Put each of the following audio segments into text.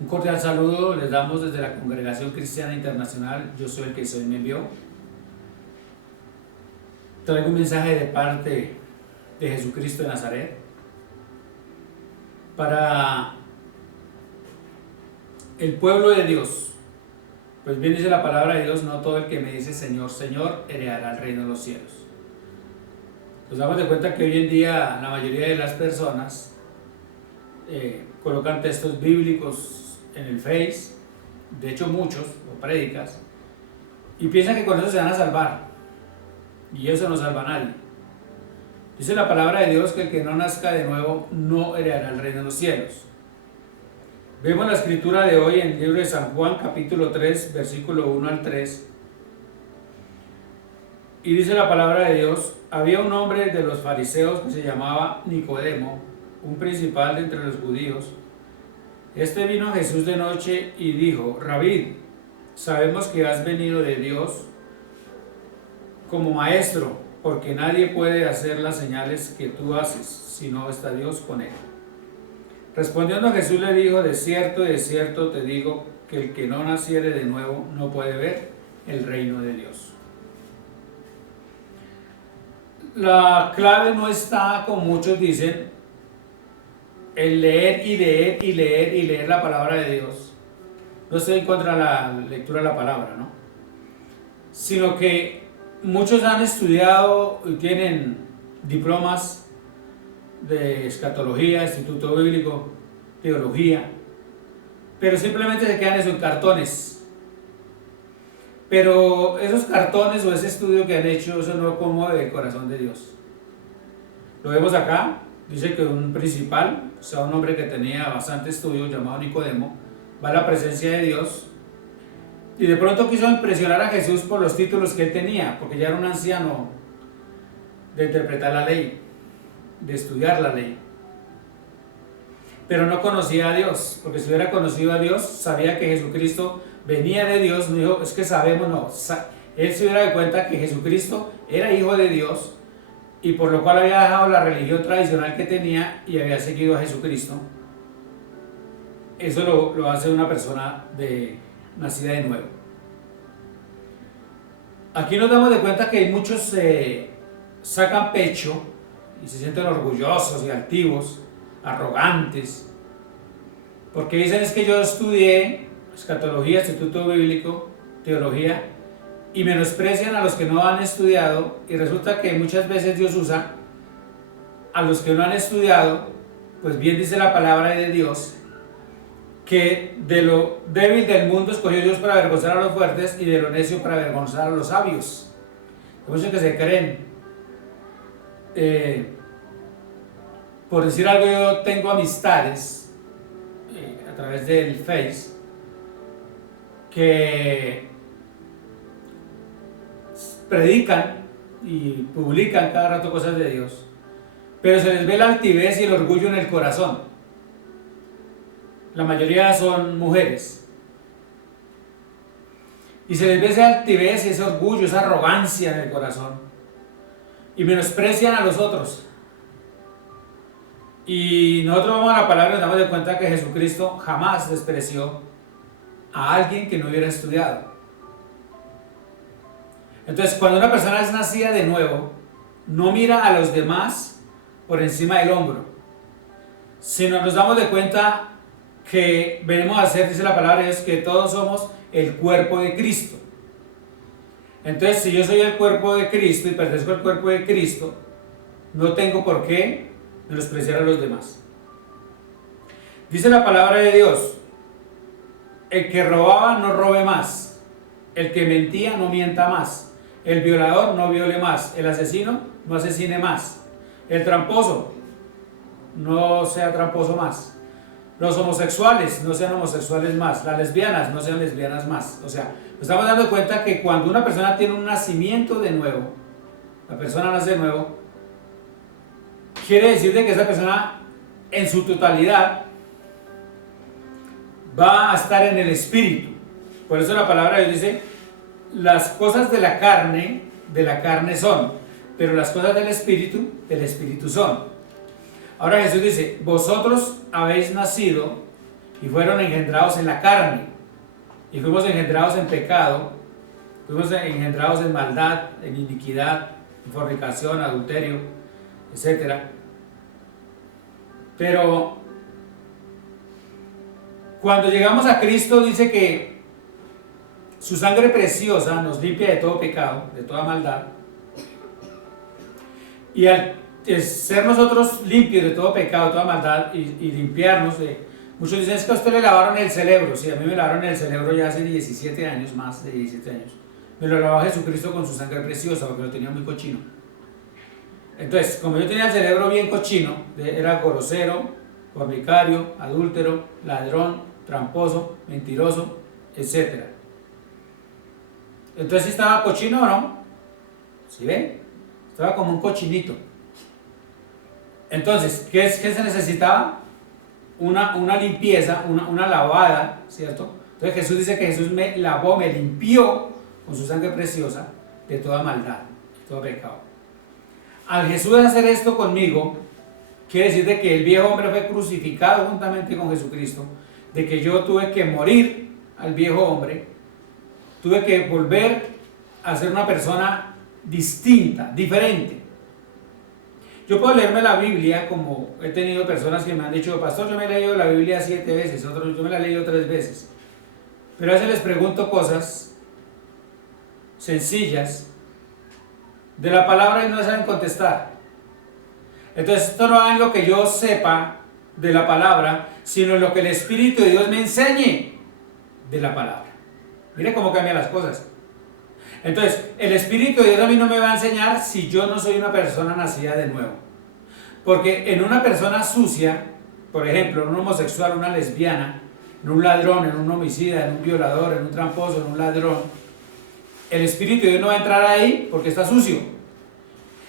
Un cordial saludo les damos desde la Congregación Cristiana Internacional. Yo soy el que soy, me envió. Traigo un mensaje de parte de Jesucristo de Nazaret para el pueblo de Dios. Pues bien dice la palabra de Dios: no todo el que me dice Señor, Señor, heredará el reino de los cielos. Nos damos de cuenta que hoy en día la mayoría de las personas colocan textos bíblicos en el Face, de hecho muchos, o prédicas, y piensan que con eso se van a salvar, y eso no salva a nadie. Dice la palabra de Dios que el que no nazca de nuevo no heredará el reino de los cielos. Vemos la escritura de hoy en el libro de San Juan, capítulo 3, versículo 1 al 3, y dice la palabra de Dios: había un hombre de los fariseos que se llamaba Nicodemo, un principal de entre los judíos. Este vino a Jesús de noche y dijo: Rabí, sabemos que has venido de Dios como maestro, porque nadie puede hacer las señales que tú haces si no está Dios con él. Respondiendo Jesús le dijo: de cierto te digo que el que no naciere de nuevo no puede ver el reino de Dios. La clave no está, como muchos dicen, el leer y leer y leer y leer la palabra de Dios. No estoy en contra de la lectura de la palabra, ¿no? Sino que muchos han estudiado y tienen diplomas de escatología, instituto bíblico, teología, pero simplemente se quedan eso en cartones. Pero esos cartones o ese estudio que han hecho, eso no conmueve el corazón de Dios. Lo vemos acá. Dice que un principal, o sea, un hombre que tenía bastante estudio, llamado Nicodemo, va a la presencia de Dios y de pronto quiso impresionar a Jesús por los títulos que él tenía, porque ya era un anciano de interpretar la ley, de estudiar la ley. Pero no conocía a Dios, porque si hubiera conocido a Dios, sabía que Jesucristo venía de Dios. No dijo: es que sabemos, no. Él se hubiera dado cuenta que Jesucristo era hijo de Dios, y por lo cual había dejado la religión tradicional que tenía y había seguido a Jesucristo. Eso lo hace una persona nacida de nuevo. Aquí nos damos de cuenta que muchos sacan pecho y se sienten orgullosos y altivos, arrogantes, porque dicen: es que yo estudié escatología, instituto bíblico, teología, y menosprecian a los que no han estudiado. Y resulta que muchas veces Dios usa a los que no han estudiado. Pues bien dice la palabra de Dios que de lo débil del mundo escogió Dios para avergonzar a los fuertes, y de lo necio para avergonzar a los sabios. Hay muchos que se creen, por decir algo, yo tengo amistades a través del Face que predican y publican cada rato cosas de Dios, pero se les ve la altivez y el orgullo en el corazón. La mayoría son mujeres, y se les ve esa altivez y ese orgullo, esa arrogancia en el corazón, y menosprecian a los otros. Y nosotros vamos a la palabra y nos damos de cuenta que Jesucristo jamás despreció a alguien que no hubiera estudiado. Entonces, cuando una persona es nacida de nuevo, no mira a los demás por encima del hombro, sino nos damos de cuenta que venimos a ser, dice la palabra de Dios, que todos somos el cuerpo de Cristo. Entonces, si yo soy el cuerpo de Cristo y pertenezco al cuerpo de Cristo, no tengo por qué menospreciar a los demás. Dice la palabra de Dios: el que robaba no robe más, el que mentía no mienta más, el violador no viole más, el asesino no asesine más, el tramposo no sea tramposo más, los homosexuales no sean homosexuales más, las lesbianas no sean lesbianas más. O sea, nos estamos dando cuenta que cuando una persona tiene un nacimiento de nuevo, la persona nace de nuevo, quiere decir de que esa persona en su totalidad va a estar en el espíritu. Por eso la palabra de Dios dice: las cosas de la carne son, pero las cosas del espíritu son. Ahora Jesús dice: vosotros habéis nacido y fueron engendrados en la carne, y fuimos engendrados en pecado, fuimos engendrados en maldad, en iniquidad, en fornicación, adulterio, etc. Pero cuando llegamos a Cristo dice que su sangre preciosa nos limpia de todo pecado, de toda maldad, y al ser nosotros limpios de todo pecado, de toda maldad, y limpiarnos de... Muchos dicen, es que a usted le lavaron el cerebro. Sí, a mí me lavaron el cerebro ya hace 17 años, más de 17 años. Me lo lavó Jesucristo con su sangre preciosa, porque lo tenía muy cochino. Entonces, como yo tenía el cerebro bien cochino, era grosero, fornicario, adúltero, ladrón, tramposo, mentiroso, etc. Entonces, ¿estaba cochino o no? ¿Sí ven? Estaba como un cochinito. Entonces, ¿qué se necesitaba? Una limpieza, una lavada, ¿cierto? Entonces Jesús dice que Jesús me lavó, me limpió con su sangre preciosa de toda maldad, de todo pecado. Al Jesús hacer esto conmigo, quiere decir de que el viejo hombre fue crucificado juntamente con Jesucristo, de que yo tuve que morir al viejo hombre, tuve que volver a ser una persona distinta, diferente. Yo puedo leerme la Biblia, como he tenido personas que me han dicho, pastor, yo me he leído la Biblia 7 veces, otros yo me la he leído 3 veces. Pero a veces les pregunto cosas sencillas de la palabra y no saben contestar. Entonces esto no va en lo que yo sepa de la palabra, sino en lo que el Espíritu de Dios me enseñe de la palabra. Mire cómo cambian las cosas. Entonces, el Espíritu de Dios a mí no me va a enseñar si yo no soy una persona nacida de nuevo. Porque en una persona sucia, por ejemplo, en un homosexual, una lesbiana, en un ladrón, en un homicida, en un violador, en un tramposo, en un ladrón, el Espíritu de Dios no va a entrar ahí porque está sucio.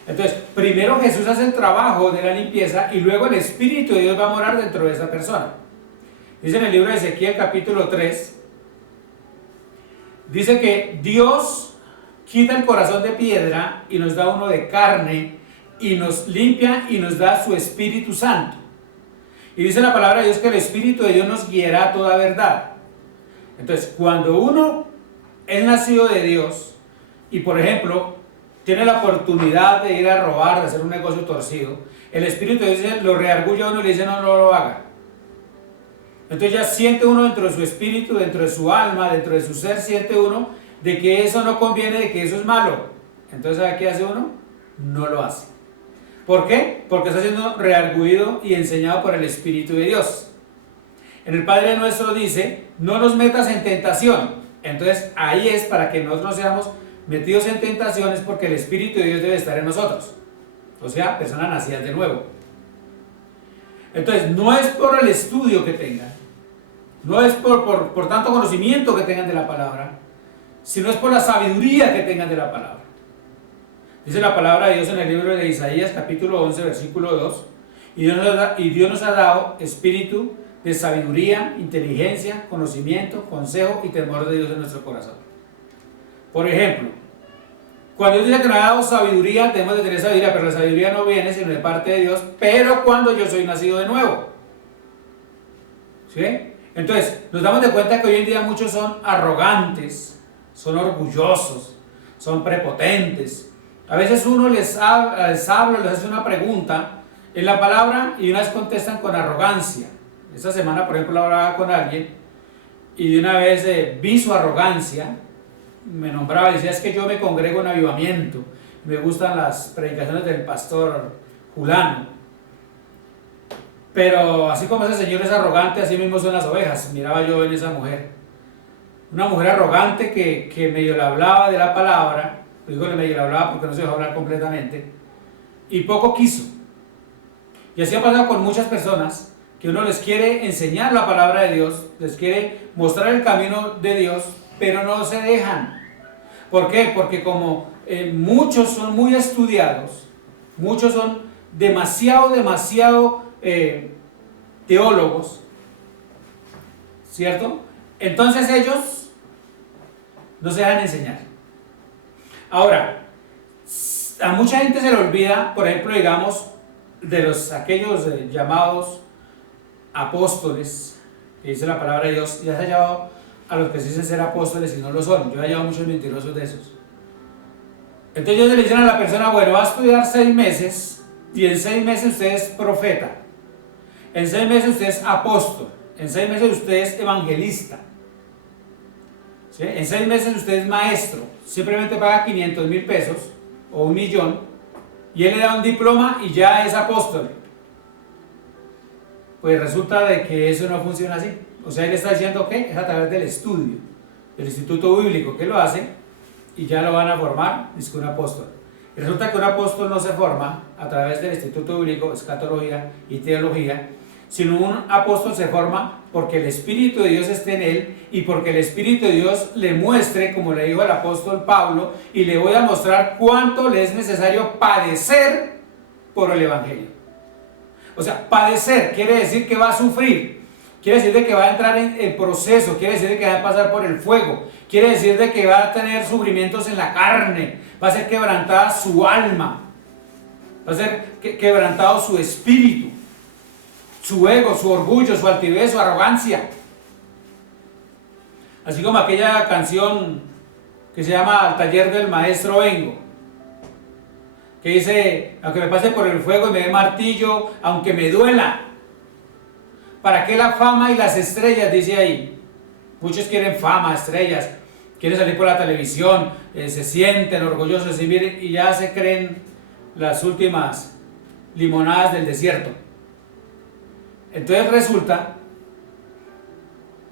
Entonces, primero Jesús hace el trabajo de la limpieza y luego el Espíritu de Dios va a morar dentro de esa persona. Dice en el libro de Ezequiel capítulo 3, dice que Dios quita el corazón de piedra y nos da uno de carne y nos limpia y nos da su Espíritu Santo. Y dice la palabra de Dios que el Espíritu de Dios nos guiará a toda verdad. Entonces, cuando uno es nacido de Dios y, por ejemplo, tiene la oportunidad de ir a robar, de hacer un negocio torcido, el Espíritu de Dios lo reargulla a uno y le dice, no, no lo haga. Entonces ya siente uno dentro de su espíritu, dentro de su alma, dentro de su ser, siente uno de que eso no conviene, de que eso es malo. Entonces, ¿sabe qué hace uno? No lo hace. ¿Por qué? Porque está siendo reargüido y enseñado por el Espíritu de Dios. En el Padre Nuestro dice, no nos metas en tentación. Entonces, ahí es para que nosotros no seamos metidos en tentaciones, porque el Espíritu de Dios debe estar en nosotros. O sea, personas nacidas de nuevo. Entonces, no es por el estudio que tengan, no es por tanto conocimiento que tengan de la palabra, sino es por la sabiduría que tengan de la palabra. Dice la palabra de Dios en el libro de Isaías capítulo 11 versículo 2, y Dios nos ha dado espíritu de sabiduría, inteligencia, conocimiento, consejo y temor de Dios en nuestro corazón. Por ejemplo, cuando Dios dice que nos ha dado sabiduría, tenemos de tener sabiduría, pero la sabiduría no viene sino de parte de Dios, pero cuando yo soy nacido de nuevo. ¿Sí? Entonces, nos damos de cuenta que hoy en día muchos son arrogantes, son orgullosos, son prepotentes. A veces uno les habla, les hace una pregunta en la palabra y una vez contestan con arrogancia. Esta semana, por ejemplo, hablaba con alguien y de una vez vi su arrogancia, me nombraba y decía, es que yo me congrego en avivamiento, me gustan las predicaciones del pastor Julano. Pero así como ese señor es arrogante, así mismo son las ovejas, miraba yo en esa mujer. Una mujer arrogante que medio le hablaba de la palabra, digo que medio le hablaba porque no se dejó hablar completamente, y poco quiso. Y así ha pasado con muchas personas, que uno les quiere enseñar la palabra de Dios, les quiere mostrar el camino de Dios, pero no se dejan. ¿Por qué? Porque como muchos son muy estudiados, muchos son demasiado teólogos, ¿cierto? Entonces ellos no se dejan enseñar. Ahora, a mucha gente se le olvida, por ejemplo, digamos, de aquellos llamados apóstoles, que dice la palabra de Dios, y has hallado a los que se dicen ser apóstoles y no lo son. Yo he hallado muchos mentirosos de esos. Entonces ellos le dicen a la persona, bueno, va a estudiar 6 meses, y en 6 meses usted es profeta, en 6 meses usted es apóstol, en 6 meses usted es evangelista, ¿sí? En 6 meses usted es maestro, simplemente paga 500,000 pesos o 1,000,000 y él le da un diploma y ya es apóstol. Pues resulta de que eso no funciona así. O sea, él está diciendo que es a través del estudio del Instituto Bíblico que lo hace y ya lo van a formar, dice que un apóstol. Y resulta que un apóstol no se forma a través del Instituto Bíblico, escatología y teología, sino un apóstol se forma porque el Espíritu de Dios esté en él y porque el Espíritu de Dios le muestre, como le dijo el apóstol Pablo, y le voy a mostrar cuánto le es necesario padecer por el Evangelio. O sea, padecer quiere decir que va a sufrir, quiere decir de que va a entrar en el proceso, quiere decir de que va a pasar por el fuego, quiere decir de que va a tener sufrimientos en la carne, va a ser quebrantada su alma, va a ser quebrantado su espíritu, su ego, su orgullo, su altivez, su arrogancia. Así como aquella canción que se llama Al taller del maestro vengo, que dice, aunque me pase por el fuego y me dé martillo, aunque me duela, ¿para qué la fama y las estrellas? Dice ahí. Muchos quieren fama, estrellas, quieren salir por la televisión, se sienten orgullosos y ya se creen las últimas limonadas del desierto. Entonces resulta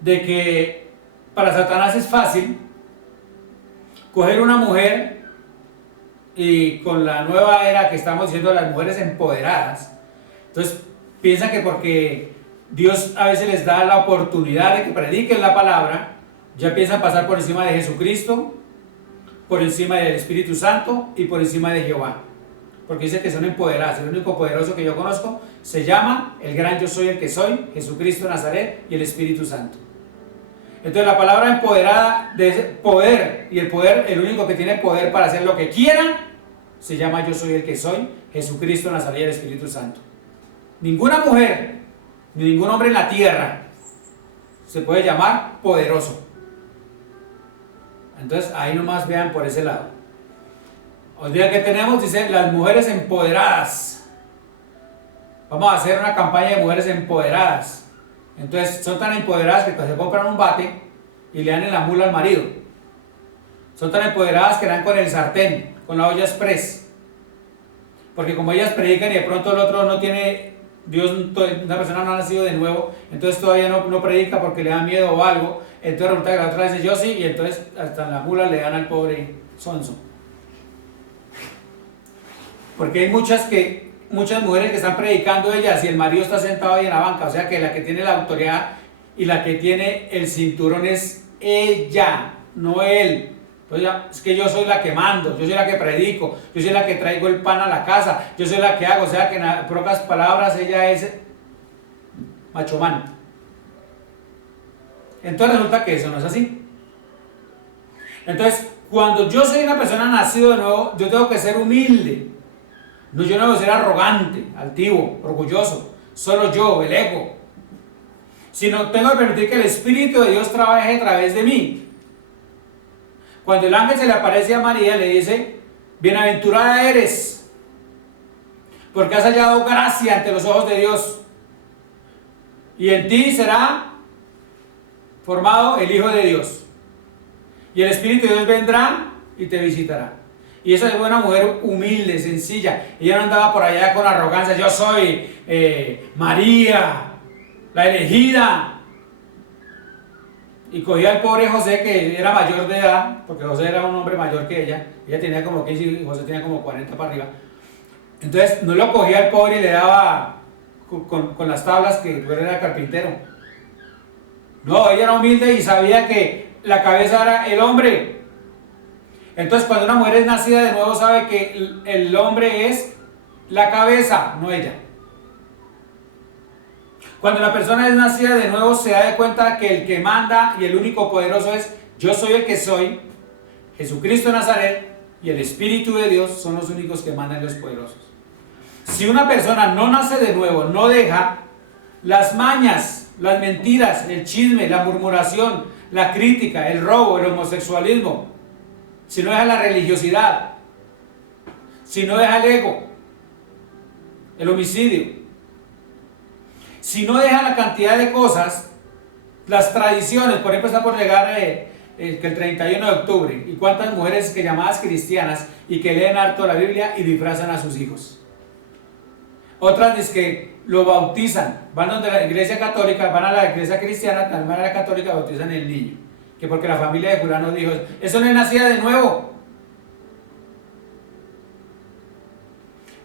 de que para Satanás es fácil coger una mujer, y con la nueva era que estamos diciendo de las mujeres empoderadas, entonces piensan que porque Dios a veces les da la oportunidad de que prediquen la palabra, ya piensan pasar por encima de Jesucristo, por encima del Espíritu Santo y por encima de Jehová, porque dice que son empoderadas. El único poderoso que yo conozco se llama el gran yo soy el que soy, Jesucristo de Nazaret y el Espíritu Santo. Entonces la palabra empoderada de ese poder, y el poder, el único que tiene poder para hacer lo que quiera, se llama yo soy el que soy, Jesucristo de Nazaret y el Espíritu Santo. Ninguna mujer ni ningún hombre en la tierra se puede llamar poderoso. Entonces ahí nomás vean por ese lado. Hoy día que tenemos, dice, las mujeres empoderadas. Vamos a hacer una campaña de mujeres empoderadas. Entonces son tan empoderadas que se compran un bate y le dan en la mula al marido. Son tan empoderadas que dan con el sartén, con la olla express. Porque como ellas predican y de pronto el otro no tiene, Dios, una persona no ha nacido de nuevo, entonces todavía no predica porque le da miedo o algo, entonces resulta que la otra dice yo sí, y entonces hasta en la mula le dan al pobre sonso. Porque hay muchas mujeres que están predicando ellas y el marido está sentado ahí en la banca, o sea que la que tiene la autoridad y la que tiene el cinturón es ella, no él. Pues ya, es que yo soy la que mando, yo soy la que predico, yo soy la que traigo el pan a la casa, yo soy la que hago, o sea que en pocas palabras ella es macho man. Entonces resulta que eso no es así. Entonces, cuando yo soy una persona nacida de nuevo, yo tengo que ser humilde. No, yo no debo ser arrogante, altivo, orgulloso, solo yo, el ego. Sino tengo que permitir que el Espíritu de Dios trabaje a través de mí. Cuando el ángel se le aparece a María, le dice, bienaventurada eres, porque has hallado gracia ante los ojos de Dios, y en ti será formado el Hijo de Dios, y el Espíritu de Dios vendrá y te visitará. Y esa es una mujer humilde, sencilla. Ella no andaba por allá con arrogancia, yo soy María, la elegida. Y cogía al pobre José, que era mayor de edad, porque José era un hombre mayor que ella tenía como 15 y José tenía como 40 para arriba. Entonces no lo cogía al pobre y le daba con las tablas, que él era carpintero. No, ella era humilde y sabía que la cabeza era el hombre. Entonces cuando una mujer es nacida de nuevo sabe que el hombre es la cabeza, no ella. Cuando la persona es nacida de nuevo se da de cuenta que el que manda y el único poderoso es yo soy el que soy, Jesucristo de Nazaret y el Espíritu de Dios son los únicos que mandan los poderosos. Si una persona no nace de nuevo, no deja las mañas las mentiras, el chisme, la murmuración, la crítica, el robo, el homosexualismo, si no deja la religiosidad, si no deja el ego, el homicidio, si no deja la cantidad de cosas, las tradiciones, por ejemplo está por llegar que el 31 de octubre, y cuántas mujeres que llamadas cristianas y que leen harto la Biblia y disfrazan a sus hijos. Otras es que lo bautizan, van donde la iglesia católica, van a la iglesia cristiana, también van a la católica, bautizan el niño, que porque la familia de fulano dijo, eso no es nacida de nuevo.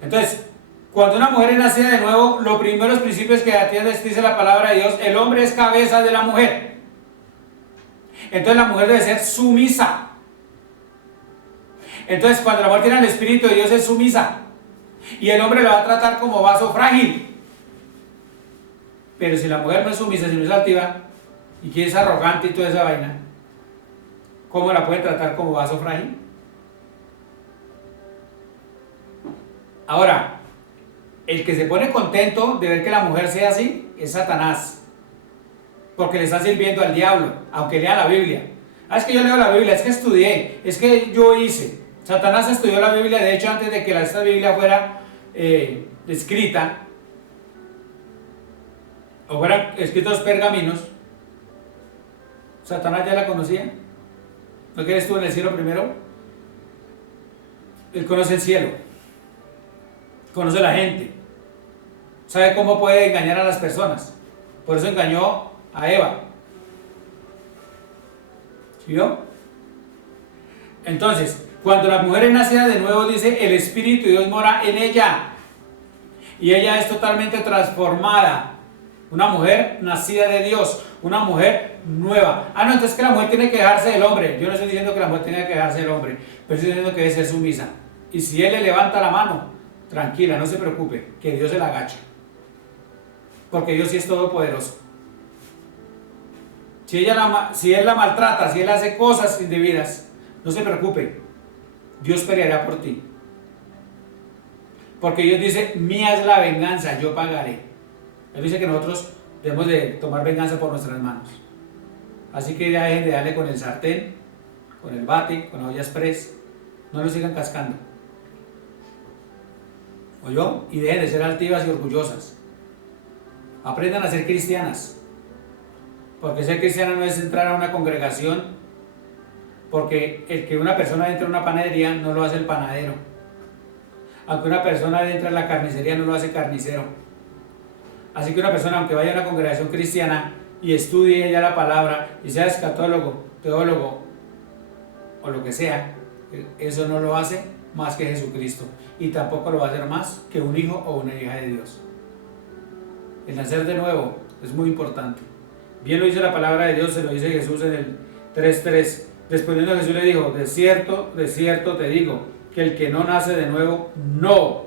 Entonces, cuando una mujer es nacida de nuevo, los primeros principios que atiende, dice la palabra de Dios, el hombre es cabeza de la mujer. Entonces la mujer debe ser sumisa. Entonces cuando la mujer tiene el Espíritu de Dios es sumisa. Y el hombre la va a tratar como vaso frágil. Pero si la mujer no es sumisa, si no es altiva, y que es arrogante y toda esa vaina, ¿cómo la pueden tratar como vaso frágil? Ahora, el que se pone contento de ver que la mujer sea así es Satanás, porque le está sirviendo al diablo, aunque lea la Biblia. Es que yo leo la Biblia, es que estudié, es que yo hice. Satanás estudió la Biblia, de hecho antes de que esta Biblia fuera escrita, o fueran escritos pergaminos, Satanás ya la conocía. ¿No que estuvo en el cielo primero? Él conoce el cielo, conoce la gente, sabe cómo puede engañar a las personas. Por eso engañó a Eva. ¿Sí vio? Entonces, cuando la mujer es nacida de nuevo, dice, el Espíritu de Dios mora en ella. Y ella es totalmente transformada. Una mujer nacida de Dios, una mujer nueva. Ah, no, entonces que la mujer tiene que dejarse del hombre. Yo no estoy diciendo que la mujer tenga que dejarse del hombre, pero estoy diciendo que debe ser sumisa. Y si él le levanta la mano, tranquila, no se preocupe, que Dios se la agacha. Porque Dios sí es todopoderoso. Si él la maltrata, si él hace cosas indebidas, no se preocupe, Dios peleará por ti. Porque Dios dice, mía es la venganza, yo pagaré. Él dice que nosotros debemos de tomar venganza por nuestras manos. Así que ya dejen de darle con el sartén, con el bate, con la olla express. No lo sigan cascando. ¿Oyó? Y dejen de ser altivas y orgullosas. Aprendan a ser cristianas. Porque ser cristiana no es entrar a una congregación, porque el que una persona entre a una panadería no lo hace el panadero. Aunque una persona entre a la carnicería no lo hace carnicero. Así que una persona, aunque vaya a una congregación cristiana y estudie ya la palabra y sea escatólogo, teólogo o lo que sea, eso no lo hace más que Jesucristo. Y tampoco lo va a hacer más que un hijo o una hija de Dios. El nacer de nuevo es muy importante. Bien lo dice la palabra de Dios, se lo dice Jesús en el 3:3. Respondiendo Jesús le dijo, de cierto te digo, que el que no nace de nuevo no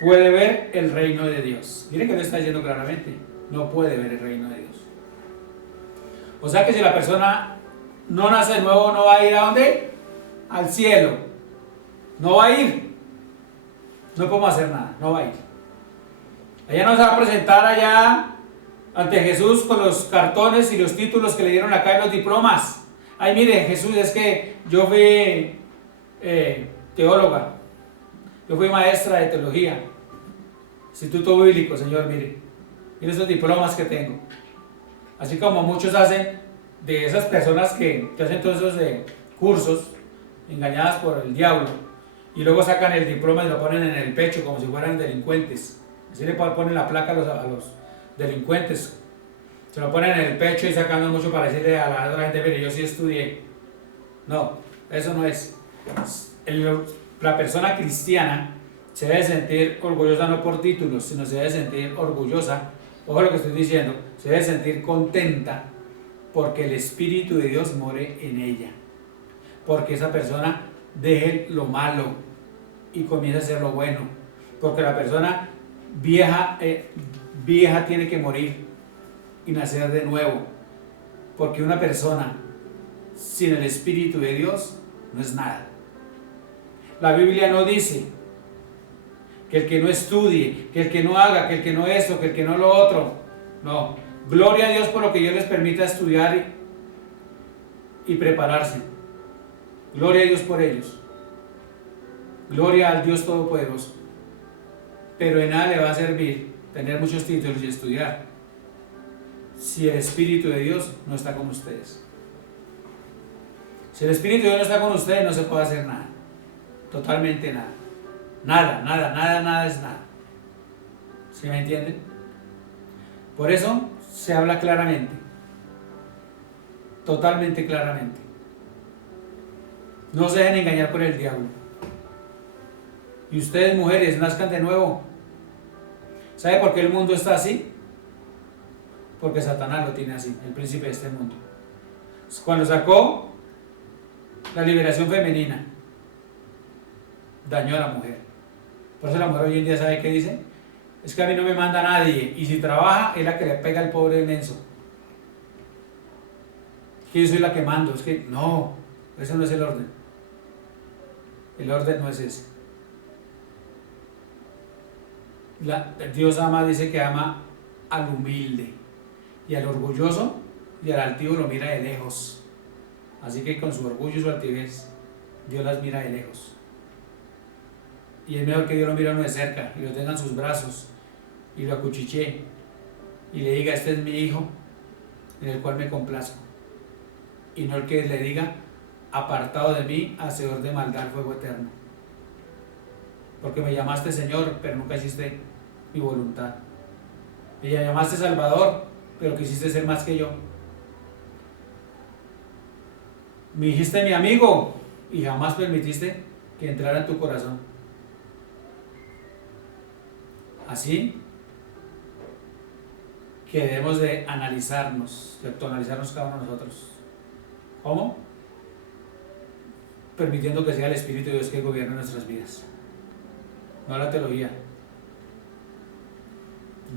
puede ver el reino de Dios. Miren que lo está diciendo claramente, no puede ver el reino de Dios. O sea que si la persona no nace de nuevo, no va a ir ¿a dónde? Al cielo. No va a ir. No podemos hacer nada, no va a ir. Ella no se va a presentar allá ante Jesús con los cartones y los títulos que le dieron acá en los diplomas. Ay, mire, Jesús, es que yo fui teóloga, yo fui maestra de teología, instituto bíblico, Señor, mire esos diplomas que tengo. Así como muchos hacen de esas personas que hacen todos esos cursos, engañadas por el diablo, y luego sacan el diploma y lo ponen en el pecho como si fueran delincuentes. Así le ponen la placa a los delincuentes, se lo ponen en el pecho y sacando mucho para decirle a la otra gente, mire, yo sí estudié. No, eso no es. La persona cristiana se debe sentir orgullosa no por títulos, sino se debe sentir orgullosa, ojo lo que estoy diciendo, se debe sentir contenta porque el Espíritu de Dios more en ella, porque esa persona deje lo malo y comience a hacer lo bueno, porque la persona vieja tiene que morir y nacer de nuevo, porque una persona sin el Espíritu de Dios no es nada. La Biblia no dice que el que no estudie, que el que no haga, que el que no esto, que el que no lo otro. No, Gloria a Dios por lo que Dios les permita estudiar y prepararse. Gloria a Dios por ellos. Gloria al Dios Todopoderoso. Pero de nada le va a servir tener muchos títulos y estudiar si el Espíritu de Dios no está con ustedes. Si el Espíritu de Dios no está con ustedes, no se puede hacer nada. Totalmente nada. Nada es nada. ¿Sí me entienden? Por eso se habla claramente. Totalmente claramente. No se dejen engañar por el diablo. Y ustedes, mujeres, nazcan de nuevo. ¿Sabe por qué el mundo está así? Porque Satanás lo tiene así, el príncipe de este mundo. Cuando sacó la liberación femenina, dañó a la mujer. Por eso la mujer hoy en día, ¿sabe qué dice? Es que a mí no me manda nadie, y si trabaja es la que le pega al pobre menso. Que yo soy la que mando. Es que no, ese no es el orden. El orden no es ese. Dios ama, dice que ama al humilde, y al orgulloso y al altivo lo mira de lejos. Así que con su orgullo y su altivez Dios las mira de lejos. Y es mejor que Dios lo mire a uno de cerca y lo tenga en sus brazos y lo acuchiche y le diga: este es mi hijo en el cual me complazco. Y no el que le diga: apartado de mí, hacedor de maldad, fuego eterno. Porque me llamaste Señor, pero nunca hiciste mi voluntad. Me llamaste Salvador, pero quisiste ser más que yo. Me dijiste mi amigo y jamás permitiste que entrara en tu corazón. Así que debemos de analizarnos, de autoanalizarnos cada uno de nosotros. ¿Cómo? Permitiendo que sea el Espíritu de Dios que gobierne nuestras vidas. No la teología,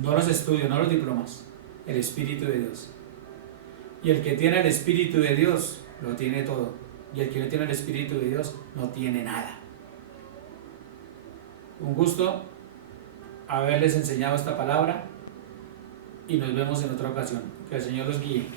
no los estudios, no los diplomas, el Espíritu de Dios. Y el que tiene el Espíritu de Dios lo tiene todo, y el que no tiene el Espíritu de Dios no tiene nada. Un gusto haberles enseñado esta palabra y nos vemos en otra ocasión. Que el Señor los guíe.